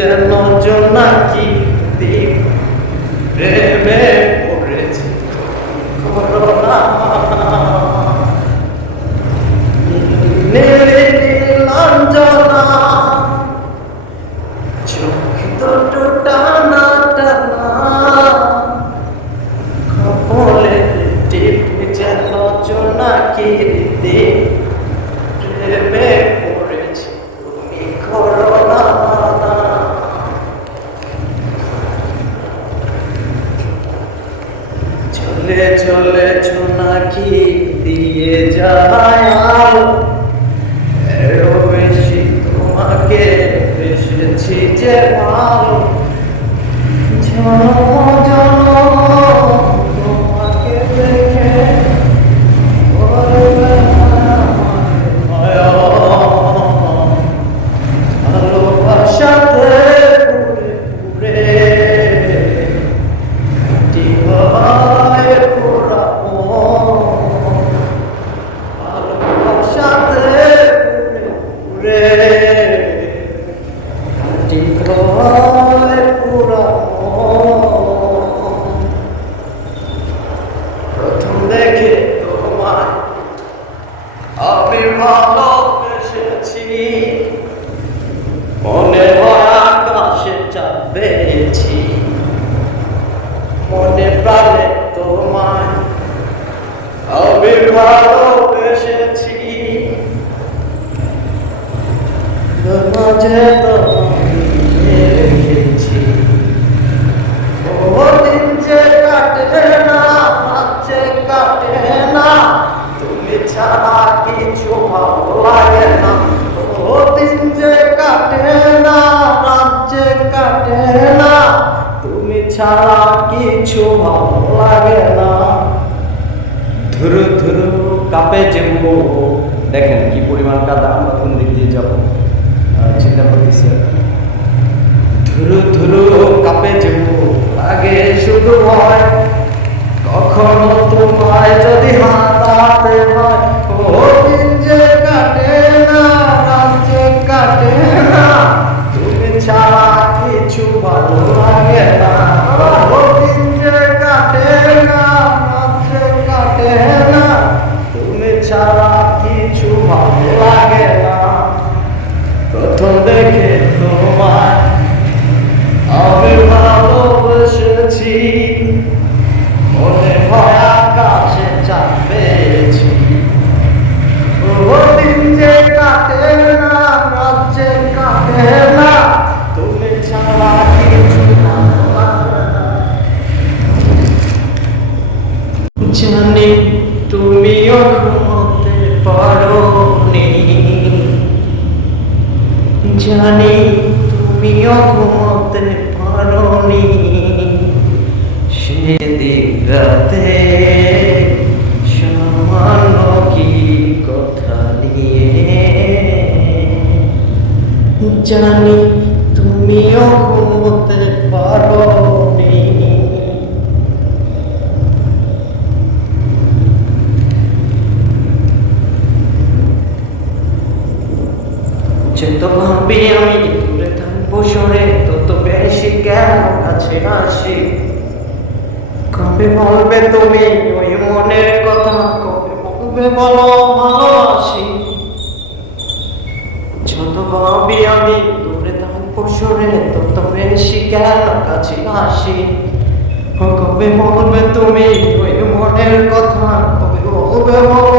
যেন জোনাকি দ্বীপ প্রেমে পড়েছে যেন জোনাকির দ্বীপ প্রেমে পড়েছে তুমি করোনা চলে চলে নাকি দিয়ে যায়? আর এরও বেশি তোমাকে এসেছি যে ভালো জন্ম জনম তোমাকে দেখে করবে মায়া। ভালোবাসাতে পুরে পুরে দিবায় পুরা ভালোবাসাতে পুরে দিবায় পুরা প্রথম দেখে তোমায় আমি ভালোবেসেছি মনে হয় আকাশে চাঁদ পেয়েছি। মনে তোমায় দিন না কাটে না ছাড়া কিছু ভালো লাগে না। ও দিন যে কাটে না কাটে না। তুমি ছাড়া কিছু ভালো লাগে না। ধুরু ধুরু, কাপে যে দেখেন কি পরিমাণ কাদা, আমরা কোন দিক দিয়ে যাব? চিন্তা করতেছি। ধুরু ধুরু, কাপে যে লাগে, শুধু হয় কখনো তোমায় যদি হাতাতে হয় ও যে কাটে না, রাত যে কাটে না। তুমি ছাড়া কিছু ভালো লাগে না। কাটে না যে কাটে না। তুমি ছাড়া কিছু ভালো লাগে না। প্রথম দেখে জানি তুমিও ঘুমোতে পারো জানি তুমিও ঘুমোতে পারোনি সেদিন রাতে সামান্য কি কথা নিয়ে জানি তুমিও ঘুমোতে পারোনি যত ভাবি আমি দূরে থাকব সরে, তত বেশি কেন কাছে আসি কবে বলবে তুমি ওই মনের কথা? কবে বলবে বলো ভালোবাসি যত ভাবি আমি দূরে থাকব সরে, তত বেশি কেন কাছে আসি কবে বলবে তুমি ওই মনের কথা? কবে বলবে বলো